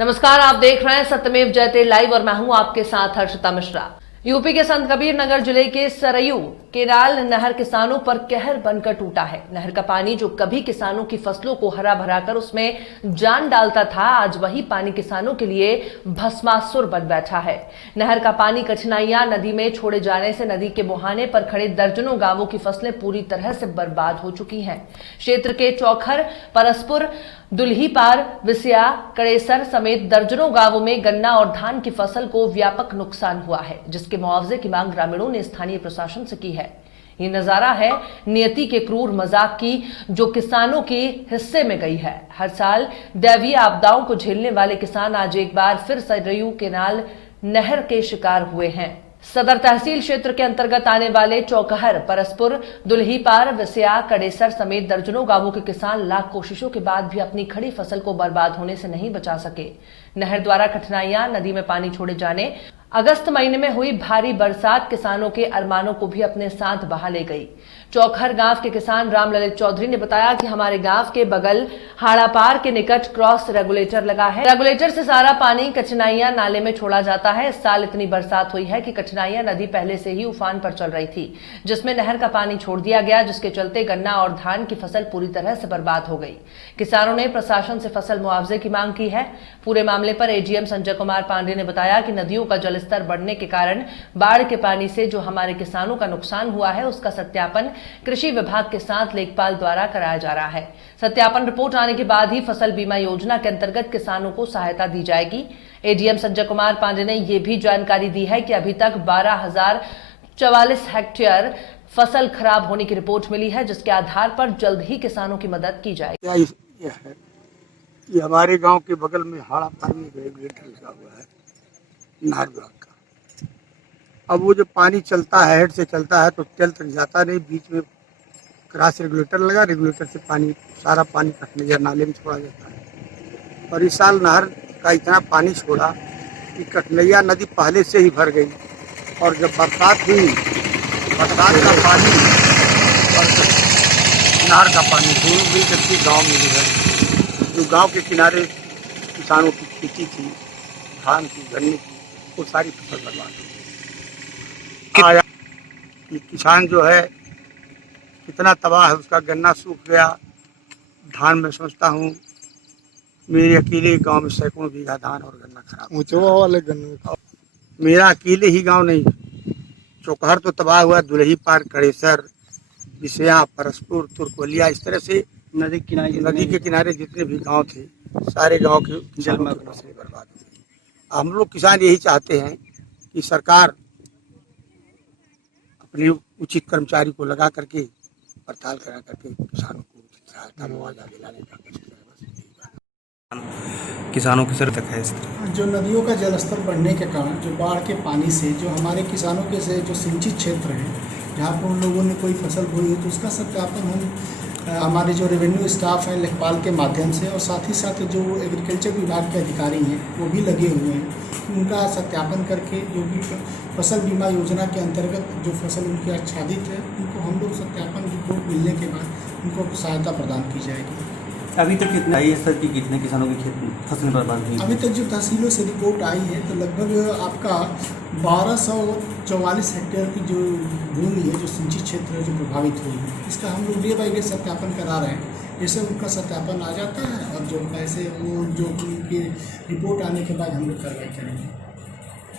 नमस्कार, आप देख रहे हैं सत्यमेव जयते लाइव और मैं हूं आपके साथ हर्षिता मिश्रा। यूपी के संत कबीर नगर जिले के सरयू केनाल नहर किसानों पर कहर बनकर टूटा है। नहर का पानी जो कभी किसानों की फसलों को हरा भरा कर उसमें जान डालता था, आज वही पानी किसानों के लिए भस्मासुर बन बैठा है। नहर का पानी कठिनाइयां नदी में छोड़े जाने से नदी के मुहाने पर खड़े दर्जनों गांवों की फसलें पूरी तरह से बर्बाद हो चुकी हैं। क्षेत्र के चौखर, परसपुर, दुल्हीपार, विसिया, कड़ेसर समेत दर्जनों गांवों में गन्ना और धान की फसल को व्यापक नुकसान हुआ है, जिसके मुआवजे की मांग ग्रामीणों ने स्थानीय प्रशासन से की है। ये नजारा है नियति के क्रूर मजाक की, जो किसानों के हिस्से में गई है। हर साल दैवीय आपदाओं को झेलने वाले किसान आज एक बार फिर सरयू केनाल नहर के शिकार हुए हैं। सदर तहसील क्षेत्र के अंतर्गत आने वाले चौकहर, परसपुर, दुल्हीपार, विसिया, कड़ेसर समेत दर्जनों गांवों के किसान लाख कोशिशों के बाद भी अपनी खड़ी फसल को बर्बाद होने से नहीं बचा सके। नहर द्वारा कठिनाइयां, नदी में पानी छोड़े जाने, अगस्त महीने में हुई भारी बरसात किसानों के अरमानों को भी अपने साथ बहा ले गई। चौखर गांव के किसान राम ललित चौधरी ने बताया कि हमारे गांव के बगल हाड़ापार के निकट क्रॉस रेगुलेटर लगा है। रेगुलेटर से सारा पानी कठिनाइयां नाले में छोड़ा जाता है। इस साल इतनी बरसात हुई है कि कठिनाइयां नदी पहले से ही उफान पर चल रही थी, जिसमें नहर का पानी छोड़ दिया गया, जिसके चलते गन्ना और धान की फसल पूरी तरह से बर्बाद हो गई। किसानों ने प्रशासन से फसल मुआवजे की मांग की है। पूरे मामले पर एडीएम संजय कुमार पांडे ने बताया कि नदियों का जलस्तर बढ़ने के कारण बाढ़ के पानी से जो हमारे किसानों का नुकसान हुआ है, उसका सत्यापन कृषि विभाग के साथ लेखपाल द्वारा कराया जा रहा है। सत्यापन रिपोर्ट आने के बाद ही फसल बीमा योजना के अंतर्गत किसानों को सहायता दी जाएगी। एडीएम संजय कुमार पांडे ने यह भी जानकारी दी है कि अभी तक 12,044 हेक्टेयर फसल खराब होने की रिपोर्ट मिली है, जिसके आधार पर जल्द ही किसानों की मदद की जाएगी। ये हमारे गांव के बगल में हाड़ापार में रेगुलेटर लगा हुआ है नहर विभाग का। अब वो जो पानी चलता है, हेड से चलता है तो टेल तक जाता नहीं, बीच में क्रॉस रेगुलेटर लगा, रेगुलेटर से पानी सारा पानी कटनैया नाले में छोड़ा जाता है। और इस साल नहर का इतना पानी छोड़ा कि कटनैया नदी पहले से ही भर गई, और जब बरसात हुई, बरसात का पानी और नहर का पानी दोनों मिल करके गाँव में जो जो गांव के किनारे किसानों की खेती थी, धान की, गन्ने की, वो सारी फसल बर्बाद हो गई। ये किसान जो है कितना तबाह है, उसका गन्ना सूख गया, धान में समझता हूँ मेरे अकेले गांव में सैकड़ों बीघा धान और गन्ना खराब। ऊंचवा वाले गन्ने मेरा अकेले ही गांव नहीं, चौकहर तो तबाह हुआ, दुल्हीपार, कड़ेसर, विसिया, परसपुर, तुर्कोलिया, इस तरह से नदी के किनारे जितने भी गांव थे, सारे गांव के जल में फसलें बर्बाद हो गई। हम लोग किसान यही चाहते हैं कि सरकार अपने उचित कर्मचारी को लगा करके पड़ताल करा करके किसानों को सहायता मुआवजा दिलाने का कोशिश करें। किसानों की सर तक है जो नदियों का जलस्तर बढ़ने के कारण जो बाढ़ के पानी से जो हमारे किसानों के से जो सिंचित क्षेत्र है, जहाँ पर उन लोगों ने कोई फसल बोई है, तो उसका सत्यापन हम हमारे जो रेवेन्यू स्टाफ है लेखपाल के माध्यम से, और साथ ही साथ जो एग्रीकल्चर विभाग के अधिकारी हैं वो भी लगे हुए हैं, उनका सत्यापन करके जो भी फसल बीमा योजना के अंतर्गत जो फसल उनकी आच्छादित है, उनको हम लोग सत्यापन रिपोर्ट मिलने के बाद उनको सहायता प्रदान की जाएगी। अभी तक कितना आई है सर कि कितने किसानों की फसल बर्बाद हुई? अभी तक जो तहसीलों से रिपोर्ट आई है तो लगभग आपका 1244 हेक्टेयर की जो भूमि है, जो सिंचित क्षेत्र है, जो प्रभावित हुई है, इसका हम लोग डे बाई डे सत्यापन करा रहे हैं। जैसे उनका सत्यापन आ जाता है और जो पैसे वो जो उनकी रिपोर्ट आने के बाद हम लोग कार्रवाई करेंगे।